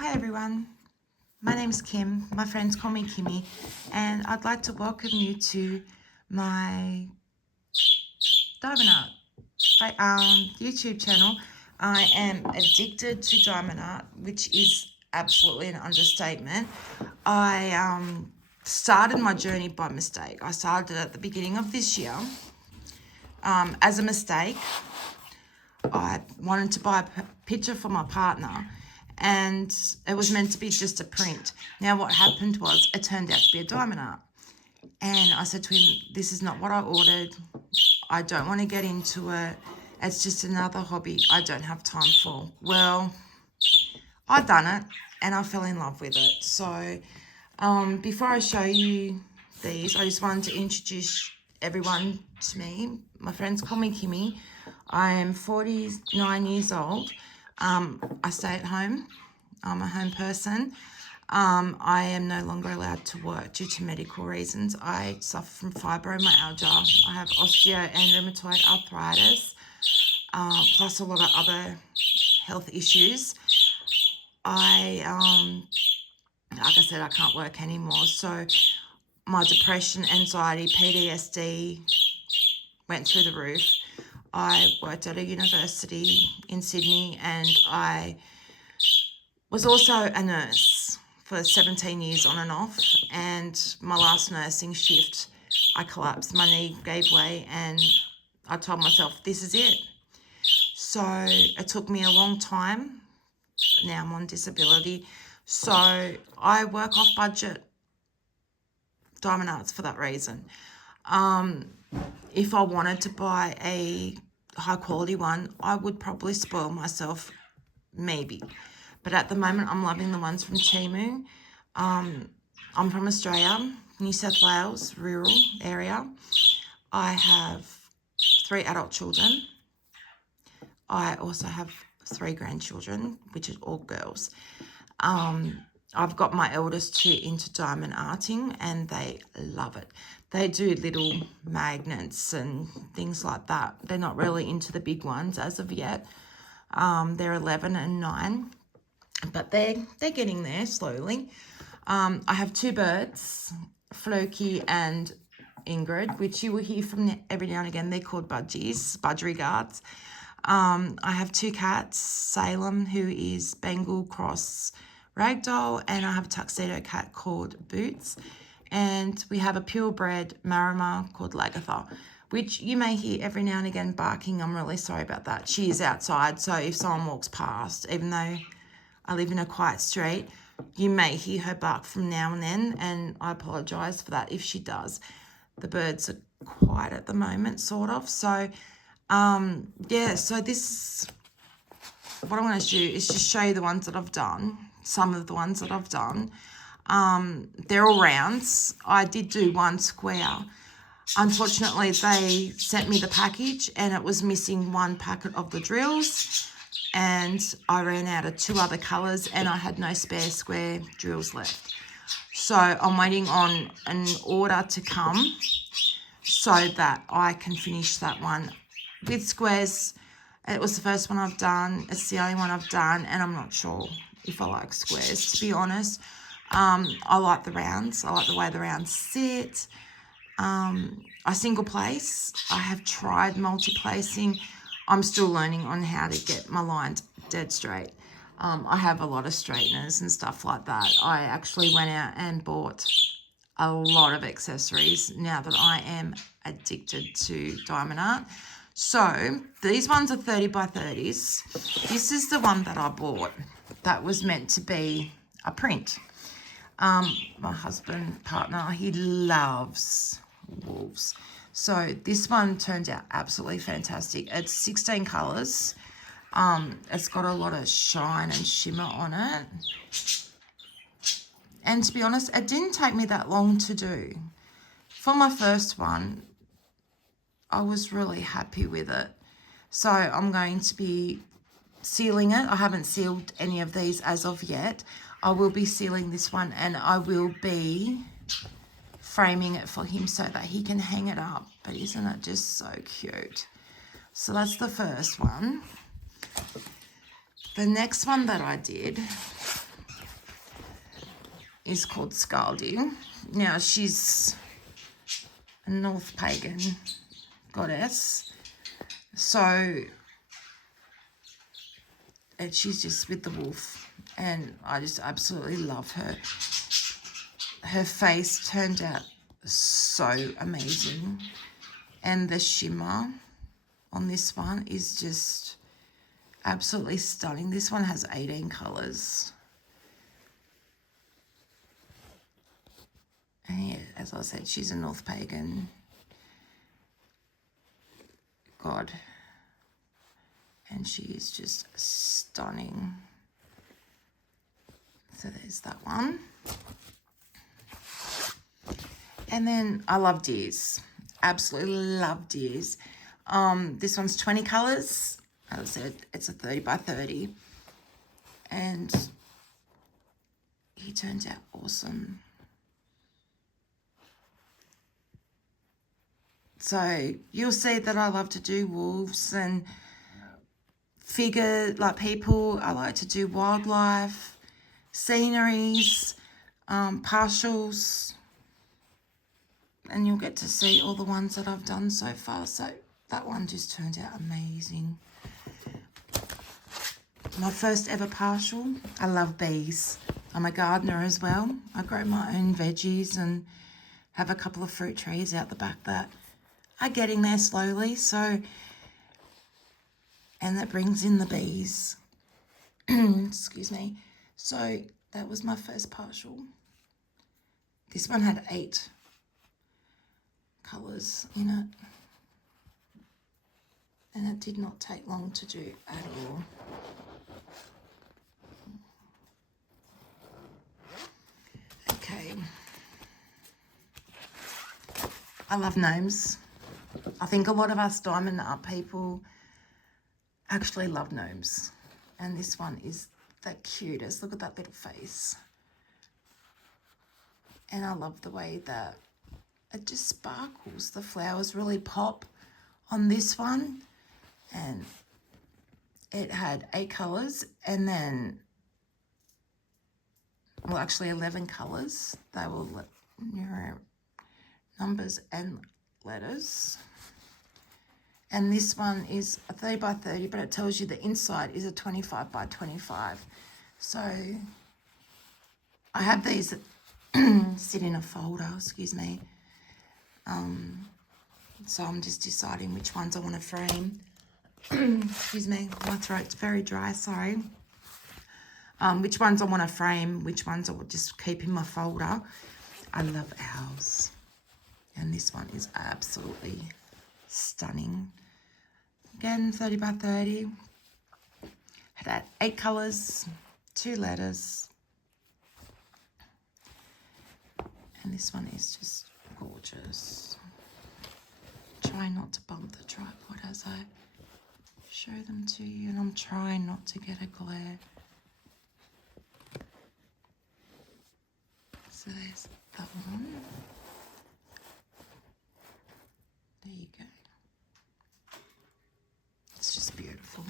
Hi everyone, my name's Kim. My friends call me Kimmy, and I'd like to welcome you to my diamond art YouTube channel. I am addicted to diamond art, which is absolutely an understatement. I started my journey by mistake. I started at the beginning of this year as a mistake. I wanted to buy a picture for my partner, and it was meant to be just a print. Now what happened was it turned out to be a diamond art, and I said to him, this is not what I ordered. I don't want to get into it. It's just another hobby I don't have time for. Well, I done it and I fell in love with it. So before I show you these, I just wanted to introduce everyone to me. My friends call me Kimmy. I am 49 years old. I stay at home. I'm a home person. I am no longer allowed to work due to medical reasons. I suffer from fibromyalgia. I have osteo and rheumatoid arthritis, plus a lot of other health issues. Like I said, I can't work anymore. So my depression, anxiety, PTSD went through the roof. I worked at a university in Sydney, and I was also a nurse for 17 years on and off. And my last nursing shift, I collapsed. My knee gave way, and I told myself, this is it. So it took me a long time. Now I'm on disability. So I work off budget diamond arts for that reason. If I wanted to buy a high quality one, I would probably spoil myself, maybe. But at the moment, I'm loving the ones from Temu. I'm from Australia, New South Wales, rural area. I have 3 adult children. I also have 3 grandchildren, which are all girls. I've got my eldest 2 into diamond arting, and they love it. They do little magnets and things like that. They're not really into the big ones as of yet. They're 11 and 9, but they're getting there slowly. I have 2 birds, Floki and Ingrid, which you will hear from every now and again. They're called budgies, budgerigars. I have 2 cats, Salem, who is Bengal Cross Ragdoll, and I have a tuxedo cat called Boots. And we have a purebred Marama called Lagatha, which you may hear every now and again barking. I'm really sorry about that. She is outside, so if someone walks past, even though I live in a quiet street, you may hear her bark from now and then, and I apologise for that if she does. The birds are quiet at the moment, sort of. So, yeah, so this, what I want to do is just show you the ones that I've done, some of the ones that I've done. They're all rounds. I did do one square. Unfortunately, they sent me the package and it was missing 1 packet of the drills, and I ran out of 2 other colours, and I had no spare square drills left. So I'm waiting on an order to come so that I can finish that one. With squares, it was the first one I've done. It's the only one I've done, and I'm not sure if I like squares, to be honest. I like the rounds. I like the way the rounds sit. I single place. I have tried multi-placing. I'm still learning on how to get my lines dead straight. I have a lot of straighteners and stuff like that. I actually went out and bought a lot of accessories now that I am addicted to diamond art. So these ones are 30 by 30s. This is the one that I bought that was meant to be a print. My husband, partner, he loves wolves. So this one turned out absolutely fantastic. It's 16 colours. It's got a lot of shine and shimmer on it. And to be honest, it didn't take me that long to do. For my first one, I was really happy with it. So I'm going to be sealing it. I haven't sealed any of these as of yet. I will be sealing this one, and I will be framing it for him so that he can hang it up. But isn't it just so cute? So that's the first one. The next one that I did is called Scaldi. Now, she's a North pagan goddess. So, and she's just with the wolf. And I just absolutely love her. Her face turned out so amazing. And the shimmer on this one is just absolutely stunning. This one has 18 colours. And yeah, as I said, she's a North pagan god. And she is just stunning. So there's that one. And then I love deers. Absolutely love deers. This one's 20 colours. As I said, it's a 30 by 30. And he turns out awesome. So you'll see that I love to do wolves and figure, like people. I like to do wildlife, sceneries, partials. And you'll get to see all the ones that I've done so far. So that one just turned out amazing. My first ever partial. I love bees. I'm a gardener as well. I grow my own veggies and have a couple of fruit trees out the back that are getting there slowly. So, and that brings in the bees. Excuse me. So that was my first partial. This one had 8 colours in it. And it did not take long to do at all. Okay. I love gnomes. I think a lot of us diamond art people actually love gnomes. And this one is the cutest. Look at that little face. And I love the way that it just sparkles. The flowers really pop on this one. And it had 8 colours and then, well, actually 11 colours. They were numbers and letters. And this one is a 30 by 30, but it tells you the inside is a 25 by 25. So I have these that sit in a folder, excuse me. So I'm just deciding which ones I want to frame. Excuse me, my throat's very dry, sorry. Which ones I want to frame, which ones I will just keep in my folder. I love owls. And this one is absolutely stunning. Again, 30 by 30. Had 8 colours, 2 letters. And this one is just gorgeous. Try not to bump the tripod as I show them to you, and I'm trying not to get a glare. So there's that one. There you go. It's just beautiful.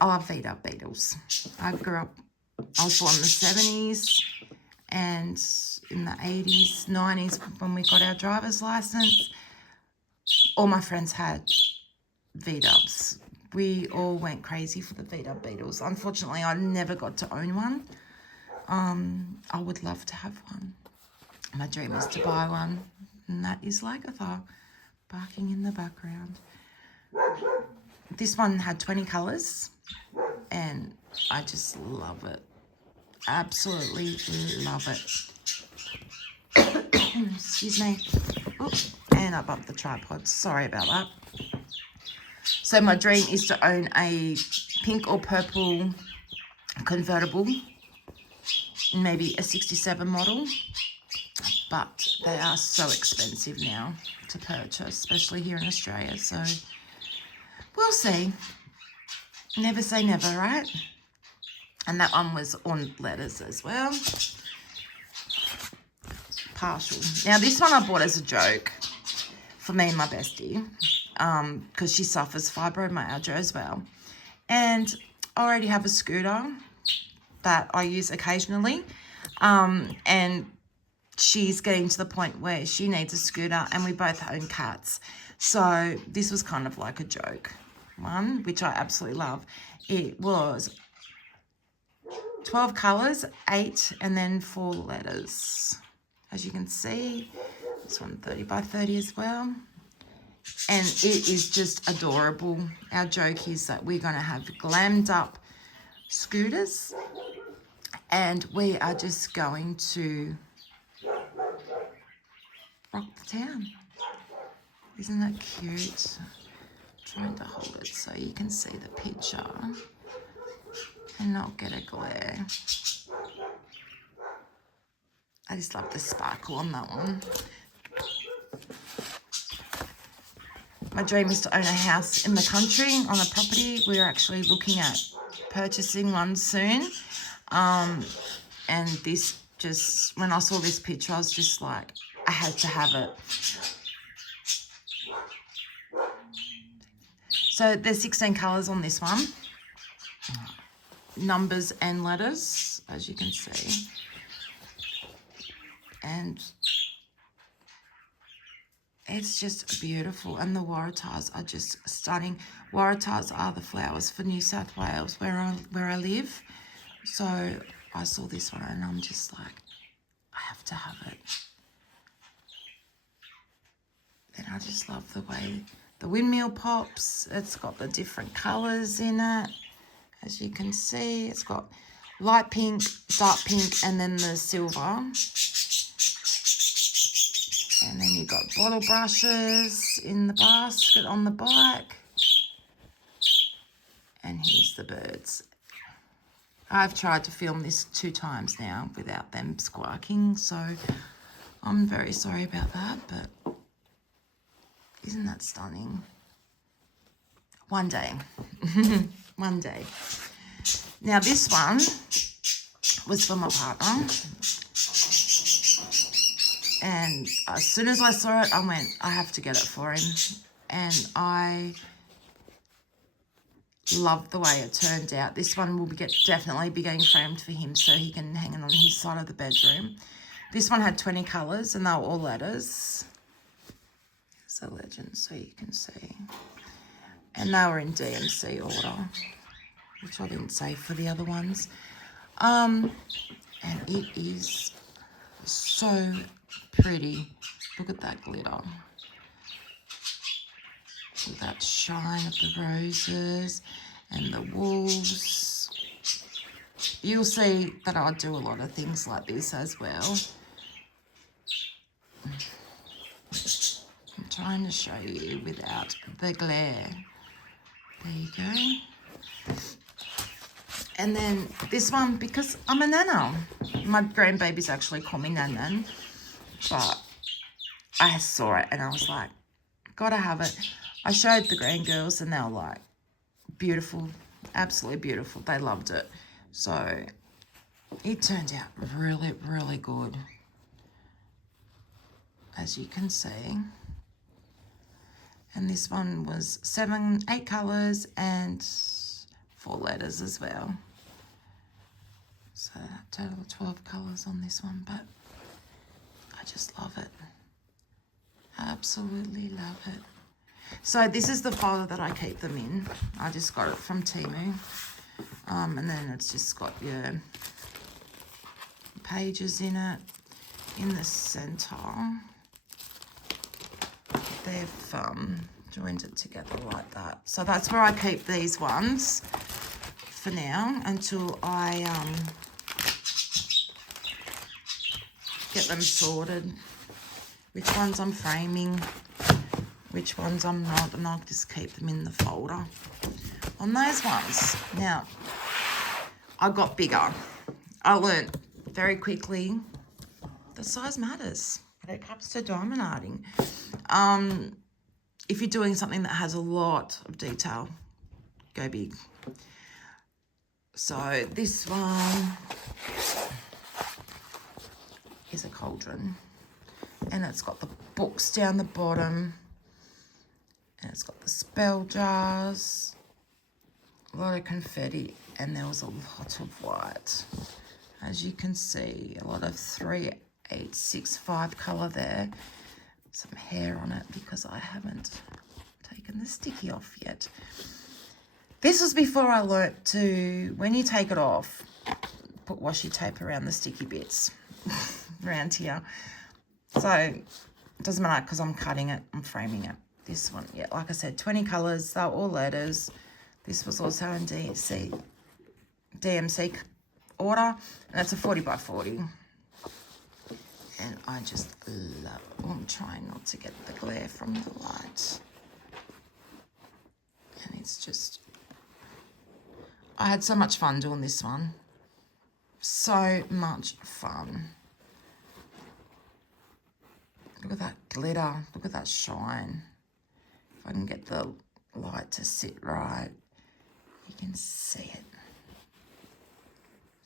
I love VW beetles. I was born in the 70s and in the 80s, 90s when we got our driver's license. All my friends had VWs. We all went crazy for the VW beetles. Unfortunately, I never got to own one. I would love to have one. My dream is to buy one, and that is Lagatha barking in the background. This one had 20 colours, and I just love it. Absolutely love it. Excuse me. Oops. And I bumped the tripod. Sorry about that. So my dream is to own a pink or purple convertible, maybe a 67 model, but they are so expensive now to purchase, especially here in Australia. So we'll see. Never say never, right? And that one was on letters as well. Partial. Now this one I bought as a joke for me and my bestie, because she suffers fibromyalgia as well. And I already have a scooter that I use occasionally. And she's getting to the point where she needs a scooter, and we both own cats. So this was kind of like a joke one, which I absolutely love. It was 12 colours, 8 and then 4 letters. As you can see, this one 30 by 30 as well. And it is just adorable. Our joke is that we're going to have glammed up scooters, and we are just going to rock the town. Isn't that cute? I'm trying to hold it so you can see the picture and not get a glare. I just love the sparkle on that one. My dream is to own a house in the country on a property. We're actually looking at purchasing one soon. And this just, when I saw this picture, I was just like, I had to have it. So there's 16 colours on this one. Numbers and letters, as you can see. And it's just beautiful. And the waratahs are just stunning. Waratahs are the flowers for New South Wales, where I live. So I saw this one and I'm just like, I have to have it. And I just love the way the windmill pops. It's got the different colours in it. As you can see, it's got light pink, dark pink, and then the silver. And then you've got bottle brushes in the basket on the bike. And here's the birds. I've tried to film this 2 times now without them squawking, so I'm very sorry about that, but isn't that stunning? One day. One day. Now this one was for my partner. And as soon as I saw it, I went, I have to get it for him. And I love the way it turned out. This one will definitely be getting framed for him so he can hang it on his side of the bedroom. This one had 20 colours and they were all letters. It's a legend so you can see. And they were in DMC order, which I didn't say for the other ones. And it is so pretty. Look at that glitter. Look at that shine of the roses and the wolves. You'll see that I do a lot of things like this as well. I'm trying to show you without the glare. There you go. And then this one, because I'm a nana. My grandbabies actually call me Nan Nan. But I saw it and I was like, gotta have it. I showed the grandgirls and they were like, beautiful, absolutely beautiful. They loved it. So it turned out really, really good. As you can see. And this one was 8 colours and 4 letters as well. So total of 12 colours on this one, but I just love it. Absolutely love it. So this is the folder that I keep them in. I just got it from Temu. And then it's just got your pages in it. In the centre, they've joined it together like that. So that's where I keep these ones for now until I get them sorted. Which ones I'm framing, which ones I'm not, and I'll just keep them in the folder on those ones. Now, I got bigger. I learnt very quickly the size matters when it comes to diamond arting. If you're doing something that has a lot of detail, go big. So this one is a cauldron. And it's got the books down the bottom. And it's got the spell jars. A lot of confetti and there was a lot of white. As you can see, a lot of 3865 colour there. Some hair on it because I haven't taken the sticky off yet. This was before I learnt to, when you take it off, put washi tape around the sticky bits around here. So it doesn't matter because I'm cutting it, I'm framing it. This one, yeah, like I said, 20 colours, they're all letters. This was also in DMC order, and it's a 40 by 40. And I just love it. I'm trying not to get the glare from the light. And it's just, I had so much fun doing this one. So much fun. Look at that glitter. Look at that shine. If I can get the light to sit right, you can see it.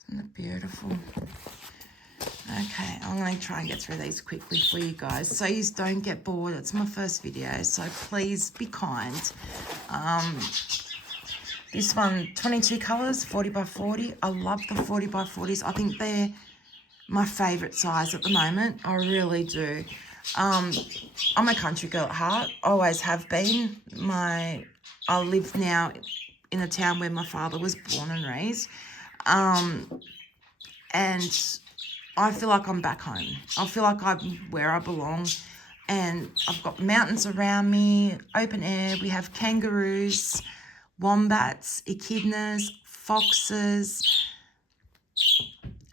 Isn't it beautiful? Okay, I'm going to try and get through these quickly for you guys so you don't get bored. It's my first video, so please be kind. This one, 22 colours, 40 by 40. I love the 40 by 40s. I think they're my favourite size at the moment. I really do. I'm a country girl at heart, always have been. I live now in a town where my father was born and raised. And I feel like I'm back home. I feel like I'm where I belong. And I've got mountains around me, open air. We have kangaroos, wombats, echidnas, foxes,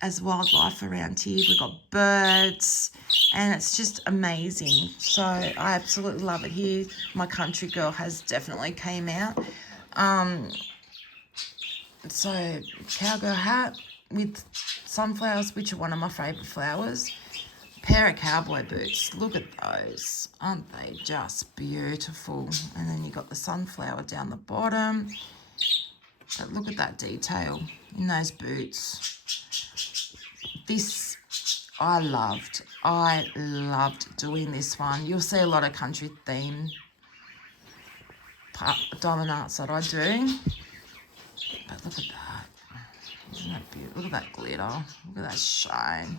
as wildlife around here. We've got birds, and it's just amazing. So I absolutely love it here. My country girl has definitely came out. So cowgirl hat with sunflowers, which are one of my favourite flowers. Pair of cowboy boots. Look at those. Aren't they just beautiful? And then you got the sunflower down the bottom. But look at that detail in those boots. This I loved. I loved doing this one. You'll see a lot of country theme diamond arts that I do. But look at that. Isn't that beautiful? Look at that glitter. Look at that shine.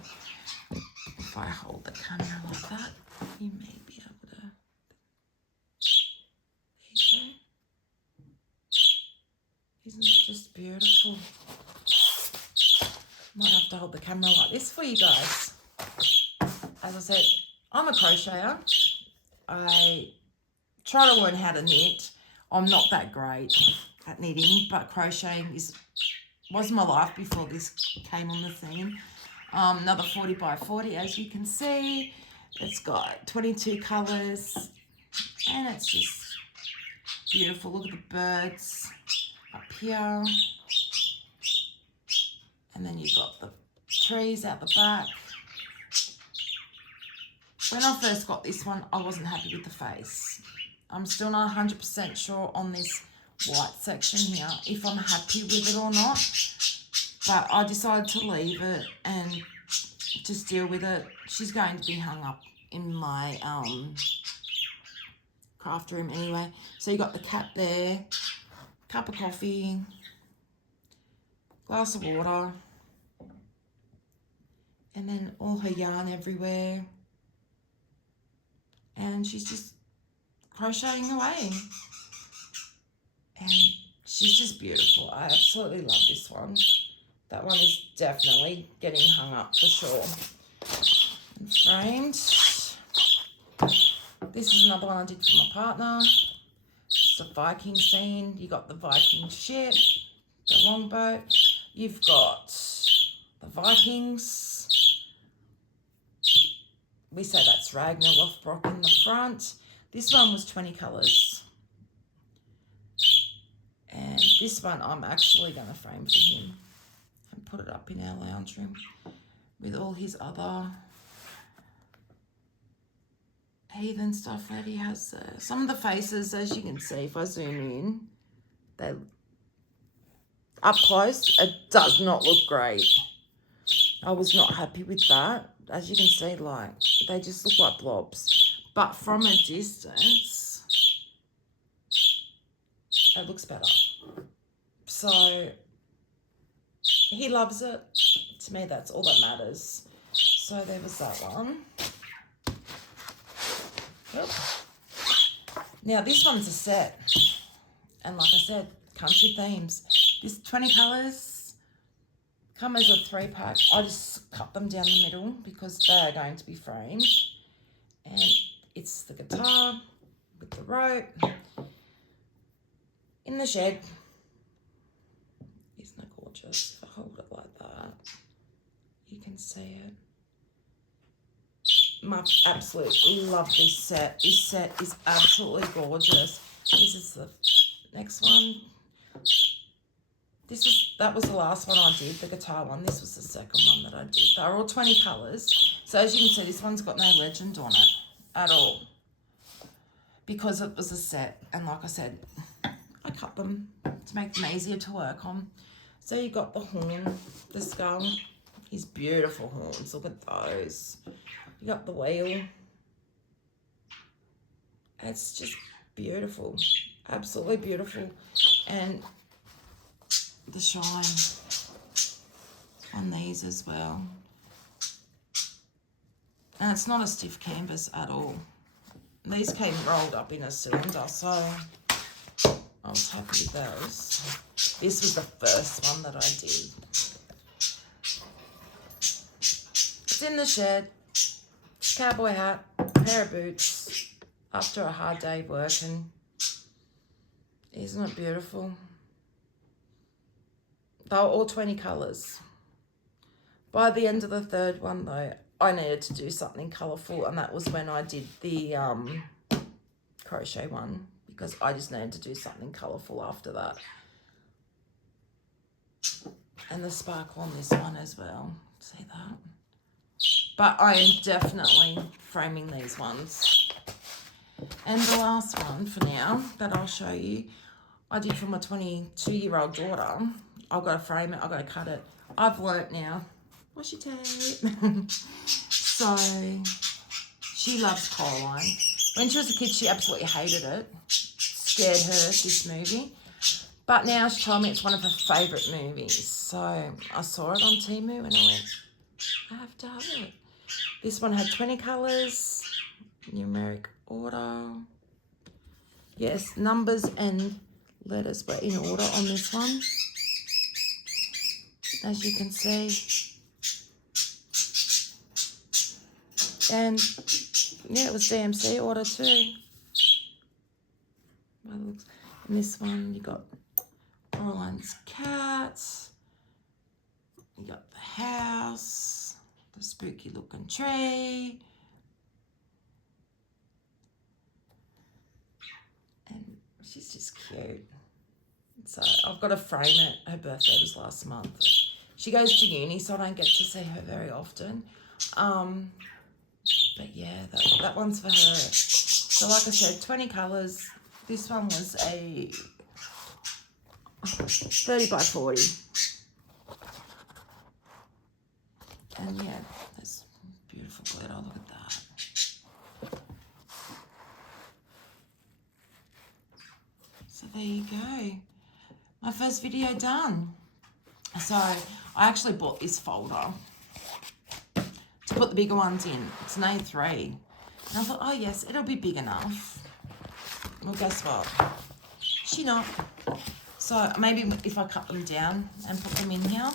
If I hold the camera like that, you may be able to. There you go. Isn't that just beautiful? Might have to hold the camera like this for you guys. As I said, I'm a crocheter. I try to learn how to knit. I'm not that great at knitting, but crocheting was my life before this came on the scene. Another 40 by 40, as you can see. It's got 22 colours, and it's just beautiful. Look at the birds up here. And then you've got the trees out the back. When I first got this one, I wasn't happy with the face. I'm still not 100% sure on this white section here if I'm happy with it or not. But I decided to leave it and just deal with it. She's going to be hung up in my craft room anyway. So you got the cat there, cup of coffee, glass of water, and then all her yarn everywhere. And she's just crocheting away. And she's just beautiful. I absolutely love this one. That one is definitely getting hung up for sure. And framed. This is another one I did for my partner. It's a Viking scene. You got the Viking ship, the longboat. You've got the Vikings. We say that's Ragnar Lothbrok in the front. This one was 20 colours. And this one I'm actually going to frame for him and put it up in our lounge room with all his other heathen stuff that he has there. Some of the faces, as you can see, if I zoom in, they up close, it does not look great. I was not happy with that. As you can see, like, they just look like blobs. But from a distance, it looks better. So he loves it. To me, that's all that matters. So there was that one. Yep. Now this one's a set, and like I said, country themes. This 20 colours come as a 3-pack. I just cut them down the middle because they are going to be framed, and it's the guitar with the rope in the shed. Isn't it gorgeous? If I hold it like that, you can see it. Absolutely love this set. This set is absolutely gorgeous. This is the next one. That was the last one I did, the guitar one. This was the second one that I did. They're all 20 colours. So as you can see, this one's got no legend on it at all, because it was a set. And like I said, I cut them to make them easier to work on. So you got the horn, the skull, his beautiful horns. Look at those. You got the wheel. It's just beautiful, absolutely beautiful. And the shine on these as well. And it's not a stiff canvas at all. These came rolled up in a cylinder, so I was happy with those. This was the first one that I did. It's in the shed. Cowboy hat, pair of boots, after a hard day working. Isn't it beautiful? They were all 20 colours. By the end of the third one though, I needed to do something colourful, and that was when I did the crochet one, because I just needed to do something colourful after that. And the sparkle on this one as well. See that? But I am definitely framing these ones. And the last one for now that I'll show you, I did for my 22-year-old daughter. I've got to frame it, I've got to cut it. I've learnt now. Washi tape. So, she loves Coraline. When she was a kid, she absolutely hated it. Scared her, this movie. But now she told me it's one of her favourite movies. So, I saw it on Temu and I went, I have to have it. This one had 20 colours, numeric order. Yes, numbers and letters were in order on this one, as you can see. And yeah, it was DMC order too. And this one, you got Coraline's cats, you got the house, the spooky looking tree, and she's just cute. So I've got to frame it. Her birthday was last month. She goes to uni, so I don't get to see her very often. But yeah, that one's for her. So like I said, 20 colours. This one was a 30 by 40. And yeah, that's beautiful glitter. Look at that. So there you go. My first video done. So I actually bought this folder to put the bigger ones in. It's an A3. And I thought, oh yes, it'll be big enough. Well, guess what? She not. So maybe if I cut them down and put them in here,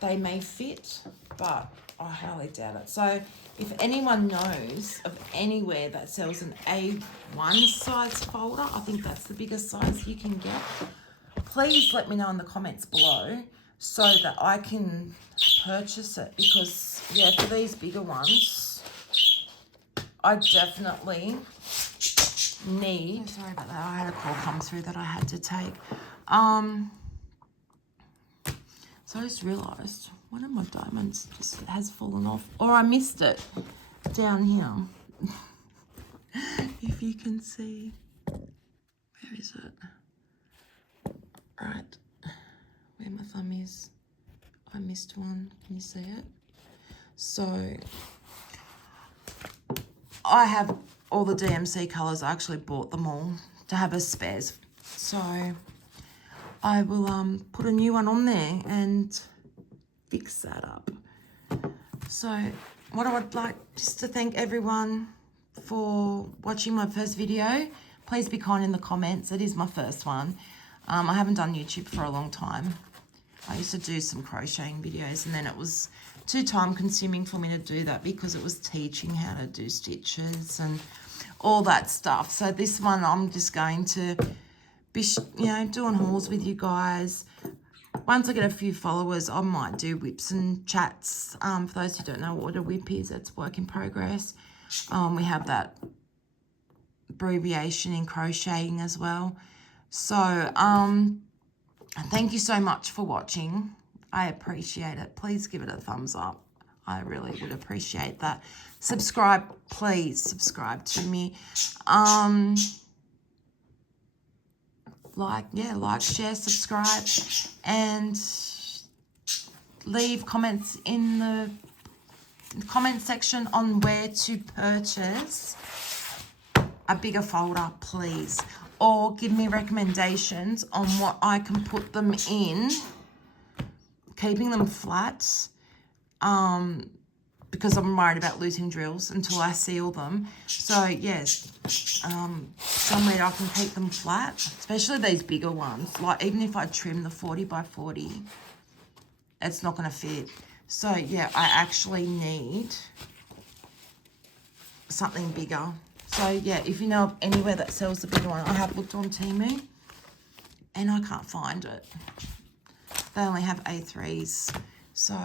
they may fit, but I highly doubt it. So if anyone knows of anywhere that sells an A1 size folder, I think that's the biggest size you can get, please let me know in the comments below so that I can purchase it, because yeah, for these bigger ones, I definitely need. Oh, sorry about that. I had a call come through that I had to take. So I just realised one of my diamonds just has fallen off, or I missed it down here. If you can see, where is it? Right, where my thumb is. I missed one. Can you see it? So I have all the DMC colours. I actually bought them all to have as spares. So I will put a new one on there and fix that up. So what I would like just to thank everyone for watching my first video. Please be kind in the comments. It is my first one. I haven't done YouTube for a long time. I used to do some crocheting videos, and then it was too time consuming for me to do that because it was teaching how to do stitches and all that stuff. So this one I'm just going to be, you know, doing hauls with you guys. Once I get a few followers, I might do whips and chats. For those who don't know what a whip is, it's work in progress. We have that abbreviation in crocheting as well. So thank you so much for watching. I appreciate it. Please give it a thumbs up. I really would appreciate that. Subscribe, please subscribe to me. Like, share, subscribe, and leave comments in the comment section on where to purchase a bigger folder, please. Or give me recommendations on what I can put them in, keeping them flat, because I'm worried about losing drills until I seal them. So yes, somewhere I can keep them flat, especially these bigger ones. Like even if I trim the 40 by 40, it's not going to fit. So yeah, I actually need something bigger. So yeah, if you know of anywhere that sells the bigger one, I have looked on Temu and I can't find it. They only have A3s. So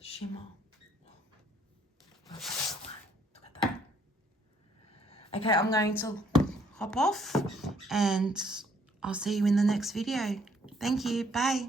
shimmer. Look at that. Okay, I'm going to hop off and I'll see you in the next video. Thank you. Bye.